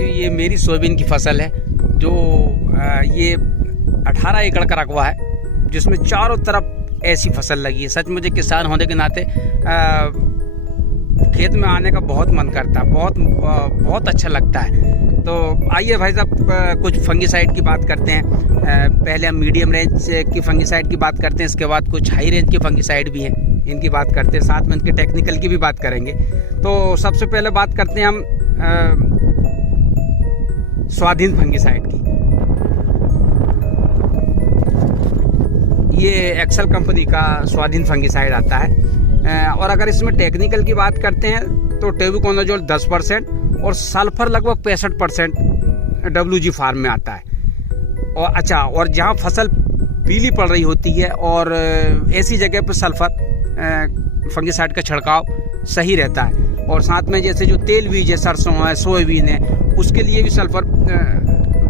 कि ये मेरी सोयाबीन की फसल है जो ये 18 एकड़ का रकबा है, जिसमें चारों तरफ ऐसी फसल लगी है। सच मुझे किसान होने के नाते खेत में आने का बहुत मन करता है, बहुत अच्छा लगता है। तो आइए भाई साहब कुछ फंगिसाइड की बात करते हैं। पहले हम मीडियम रेंज की फंगिसाइड की बात करते हैं, इसके बाद कुछ हाई रेंज की फंगिसाइड भी हैं, इनकी बात करते हैं, साथ में इनके टेक्निकल की भी बात करेंगे। तो सबसे पहले बात करते हैं हम स्वाधीन फंगिसाइड की। ये एक्सेल कंपनी का स्वाधीन फंगिसाइड आता है। और अगर इसमें टेक्निकल की बात करते हैं तो टेबुकोनाजोल 10% और सल्फर लगभग 65% WG फार्म में आता है। और अच्छा, और जहाँ फसल पीली पड़ रही होती है और ऐसी जगह पर सल्फर फंगिसाइड का छिड़काव सही रहता है। और साथ में जैसे जो तेल बीज है, सरसों है, सोयाबीन है, उसके लिए भी सल्फर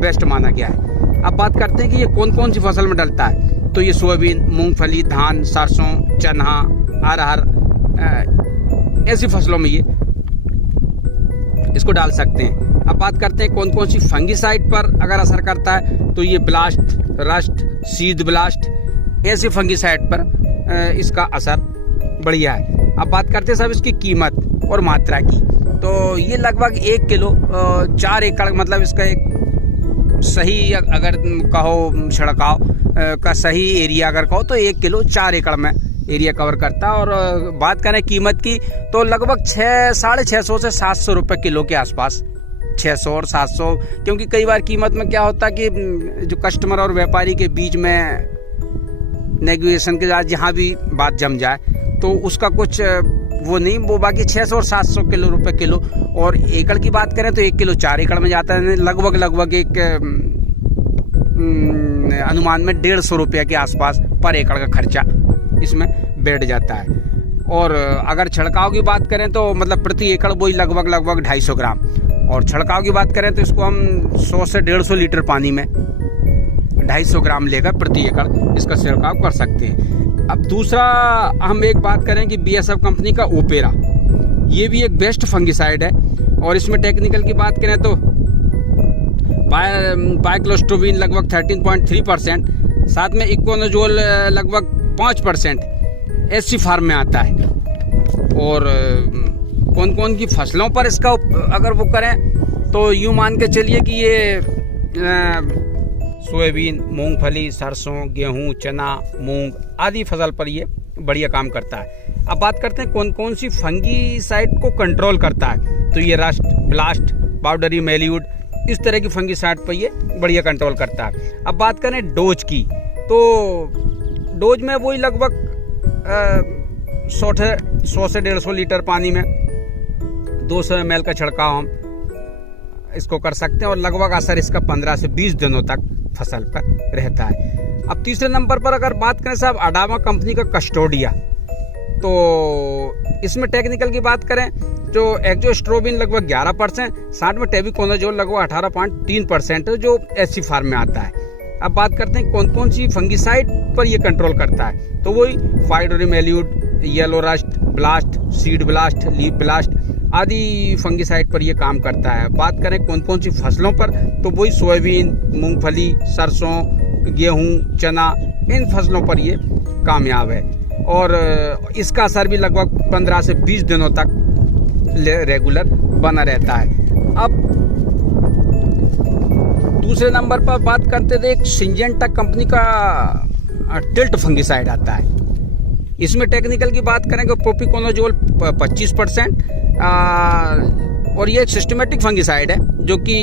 बेस्ट माना गया है। अब बात करते हैं कि ये कौन कौन सी फसल में डलता है। तो ये सोयाबीन, मूंगफली, धान, सरसों, चना, अरहर, ऐसी फसलों में ये इसको डाल सकते हैं। अब बात करते हैं कौन कौन सी फंगिसाइड पर अगर असर करता है। तो ये ब्लास्ट, रस्ट, सीड ब्लास्ट, ऐसे फंगिसाइड पर इसका असर बढ़िया है। अब बात करते हैं साहब इसकी कीमत और मात्रा की। तो ये लगभग 1 किलो 4 एकड़, मतलब इसका एक सही अगर कहो छिड़काव का सही एरिया अगर कहो तो 1 किलो 4 एकड़ में एरिया कवर करता है। और बात करें कीमत की तो लगभग 650 से 700 रुपये किलो के आसपास, 600 और 700, क्योंकि कई बार कीमत में क्या होता है कि जो कस्टमर और व्यापारी के बीच में नेगोशिएशन के साथ जहाँ भी बात जम जाए तो उसका कुछ वो नहीं, वो बाकी 600 और 700 रुपये किलो। और एकड़ की बात करें तो 1 किलो 4 एकड़ में जाता है, लगभग एक अनुमान में 150 रुपये के आसपास पर एकड़ का खर्चा इसमें बैठ जाता है। और अगर छिड़काव की बात करें तो मतलब प्रति एकड़ वही लगभग 250 ग्राम। और छिड़काव की बात करें तो इसको हम 100 से 150 लीटर पानी में 250 ग्राम लेकर प्रति एकड़ इसका छिड़काव कर सकते हैं। अब दूसरा हम एक बात करें कि BASF कंपनी का ओपेरा, ये भी एक बेस्ट फंगिसाइड है। और इसमें टेक्निकल की बात करें तो पाइक्लोस्टोबिन लगभग 13.3%, साथ में इकोनाजोल लगभग 5% SC फार्म में आता है। और कौन कौन की फसलों पर इसका अगर वो करें तो यूँ मान के चलिए कि ये सोयाबीन, मूंगफली, सरसों, गेहूं, चना, मूंग आदि फसल पर ये बढ़िया काम करता है। अब बात करते हैं कौन कौन सी फंगिसाइड को कंट्रोल करता है। तो ये रस्ट, ब्लास्ट, पाउडरी मेल्यूड, इस तरह की फंगिसाइड पर ये बढ़िया कंट्रोल करता है। अब बात करें डोज की तो डोज में वही लगभग 100 से 150 लीटर पानी में 200 ml का छिड़काव हम इसको कर सकते हैं। और लगभग असर इसका 15 से 20 दिनों तक फसल पर रहता है। अब तीसरे नंबर पर अगर बात करें साहब अडामा कंपनी का कस्टोडिया, तो इसमें टेक्निकल की बात करें जो एक्जोस्ट्रोबिन लगभग 11%, साथ में टेबुकोनाजोल लगभग 18.3% जो SC फार्म में आता है। अब बात करते हैं कौन कौन सी फंगिसाइड पर ये कंट्रोल करता है। तो वही powdery mildew, yellow rust, blast, seed blast, leaf blast आदि फंगिसाइड पर ये काम करता है। बात करें कौन कौन सी फसलों पर तो वही सोयाबीन, मूंगफली, सरसों, गेहूं, चना, इन फसलों पर ये कामयाब है। और इसका असर भी लगभग 15 से 20 दिनों तक रेगुलर बना रहता है। अब दूसरे नंबर पर बात करते थे एक सिंजेंटा कंपनी का टिल्ट फंगिसाइड आता है। इसमें टेक्निकल की बात करें तो प्रोपिकोनाजोल 25%, और ये एक सिस्टमेटिक फंगिसाइड है जो कि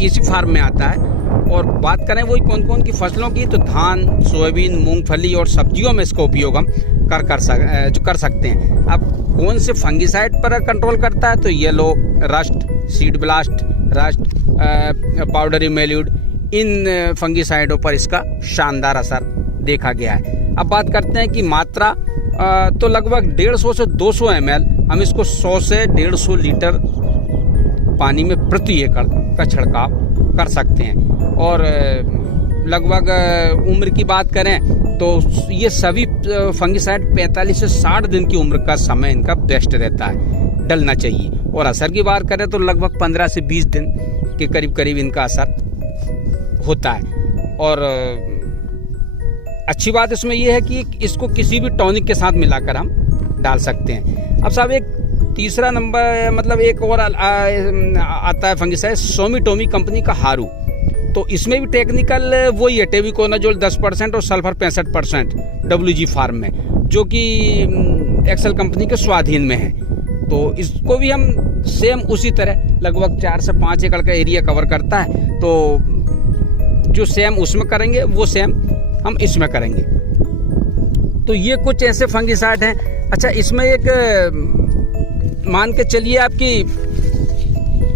EC फार्म में आता है। और बात करें वही कौन कौन की फसलों की तो धान, सोयाबीन, मूंगफली और सब्जियों में इसका उपयोग हम कर सकते हैं। अब कौन से फंगिसाइड पर कंट्रोल करता है तो yellow rust, seed blast, rust, powdery mildew, इन फंगिसाइडों पर इसका शानदार असर देखा गया है। अब बात करते हैं कि मात्रा, तो लगभग 150 से 200 ml हम इसको 100 से 150 लीटर पानी में प्रति एकड़ का छिड़काव कर सकते हैं। और लगभग उम्र की बात करें तो ये सभी फंगिसाइड 45 से 60 दिन की उम्र का समय इनका बेस्ट रहता है, डलना चाहिए। और असर की बात करें तो लगभग 15 से 20 दिन के करीब करीब इनका असर होता है। और अच्छी बात इसमें यह है कि इसको किसी भी टॉनिक के साथ मिलाकर हम डाल सकते हैं। अब साहब एक तीसरा नंबर मतलब एक और आता है फंगिसाइड सोमिटोमी कंपनी का हारू। तो इसमें भी टेक्निकल वही है, टेबुकोनाजोल 10% और सल्फर 65% WG फार्म में, जो कि एक्सेल कंपनी के स्वाधीन में है। तो इसको भी हम सेम उसी तरह लगभग 4 से 5 एकड़ का एरिया कवर करता है। तो जो सेम उसमें करेंगे वो सेम हम इसमें करेंगे। तो ये कुछ ऐसे फंगिसाइड हैं। अच्छा, इसमें एक मान के चलिए आपकी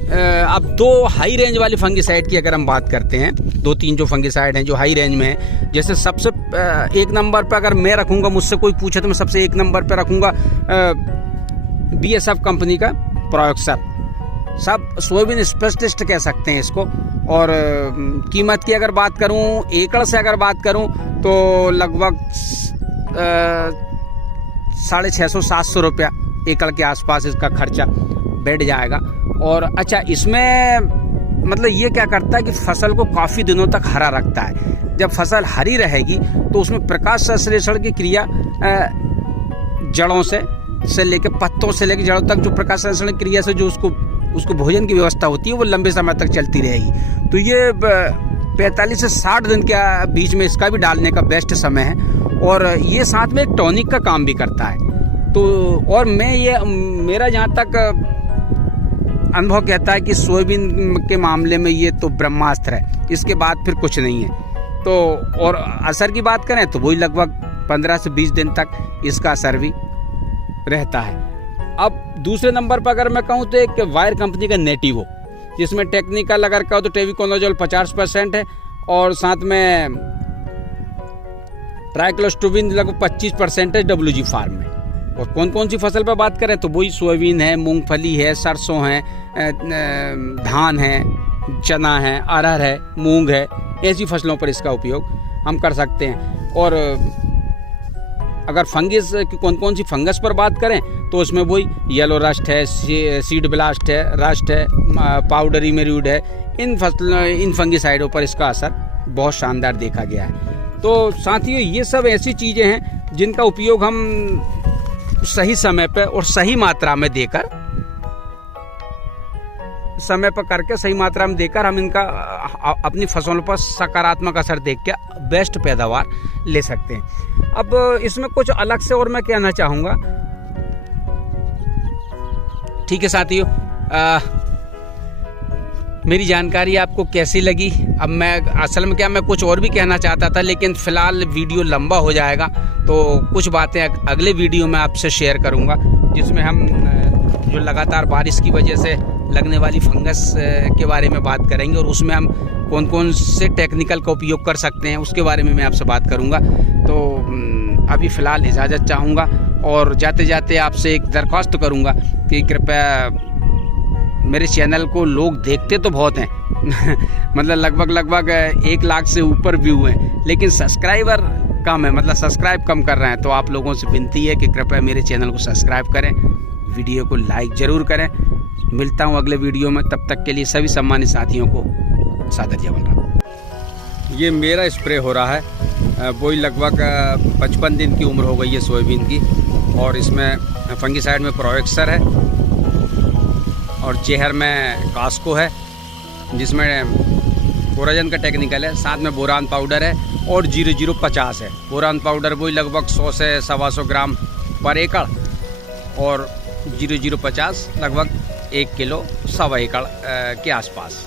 अब 2 हाई रेंज वाली फंगिसाइड की अगर हम बात करते हैं, 2-3 जो फंगिसाइड हैं जो हाई रेंज में है, जैसे सबसे 1 नंबर पे अगर मैं रखूंगा, मुझसे कोई पूछे तो मैं सबसे 1 नंबर पे रखूंगा BSF कंपनी का प्रोएक्सर। सब सोयाबीन स्पेशलिस्ट कह सकते हैं इसको। और कीमत की अगर बात करूं, एकड़ से अगर बात करूं तो लगभग 650-700 रुपया एकड़ के आसपास इसका खर्चा बैठ जाएगा। और अच्छा, इसमें मतलब ये क्या करता है कि फसल को काफ़ी दिनों तक हरा रखता है। जब फसल हरी रहेगी तो उसमें प्रकाश संश्लेषण की क्रिया जड़ों से लेकर पत्तों से लेकर जड़ों तक जो प्रकाश संश्लेषण क्रिया से जो उसको भोजन की व्यवस्था होती है वो लंबे समय तक चलती रहेगी। तो ये 45 से 60 दिन के बीच में इसका भी डालने का बेस्ट समय है। और ये साथ में एक टॉनिक का काम भी करता है। तो और मेरा जहाँ तक अनुभव कहता है कि सोयाबीन के मामले में ये तो ब्रह्मास्त्र है, इसके बाद फिर कुछ नहीं है। तो और असर की बात करें तो वही लगभग 15 से 20 दिन तक इसका असर भी रहता है। अब दूसरे नंबर पर अगर मैं कहूँ तो एक वायर कंपनी का नेटिवो, जिसमें टेक्निकल अगर कहो तो टेबुकोनाजोल 50% है और साथ में ट्राइक्लोस्टोबिन लगभग 25% है WG फार्म में। और कौन कौन सी फसल पर बात करें तो वही सोयाबीन है, मूंगफली है, सरसों है, धान है, चना है, अरहर है, मूंग है, ऐसी फसलों पर इसका उपयोग हम कर सकते हैं। और अगर फंगस की कौन सी फंगस पर बात करें तो उसमें वही येलो रस्ट है, सीड ब्लास्ट है, रस्ट है, पाउडरी मेरूड है। इन फंगिसाइडों पर इसका असर बहुत शानदार देखा गया है। तो साथियों, ये सब ऐसी चीज़ें हैं जिनका उपयोग हम सही समय पर और सही मात्रा में देकर सही मात्रा में देकर हम इनका अपनी फसलों पर सकारात्मक असर देख के बेस्ट पैदावार ले सकते हैं। अब इसमें कुछ अलग से और मैं कहना चाहूँगा। ठीक है साथियों, मेरी जानकारी आपको कैसी लगी? अब मैं असल में मैं कुछ और भी कहना चाहता था, लेकिन फ़िलहाल वीडियो लंबा हो जाएगा। तो कुछ बातें अगले वीडियो में आपसे शेयर करूँगा, जिसमें हम जो लगातार बारिश की वजह से लगने वाली फंगस के बारे में बात करेंगे और उसमें हम कौन कौन से टेक्निकल का उपयोग कर सकते हैं उसके बारे में मैं आपसे बात करूँगा। तो अभी फ़िलहाल इजाज़त चाहूँगा और जाते जाते आपसे एक दरख्वास्त करूँगा कि कृपया मेरे चैनल को लोग देखते तो बहुत हैं मतलब लगभग 1 लाख से ऊपर व्यू हैं, लेकिन सब्सक्राइबर कम है, मतलब सब्सक्राइब कम कर रहे हैं। तो आप लोगों से विनती है कि कृपया मेरे चैनल को सब्सक्राइब करें, वीडियो को लाइक ज़रूर करें। मिलता हूँ अगले वीडियो में, तब तक के लिए सभी सम्मानित साथियों को सादर जय राम। ये मेरा स्प्रे हो रहा है, वही लगभग 55 दिन की उम्र हो गई है सोयाबीन की, और इसमें फंगिसाइड में प्रोएक्सर है और चेहर में कास्को है, जिसमें कोराजन का टेक्निकल है, साथ में बोरान पाउडर है और 0050 है। बोरान पाउडर वही लगभग 100 से 125 ग्राम पर एकड़ और 0050 लगभग 1 किलो 1.25 एकड़ के आसपास।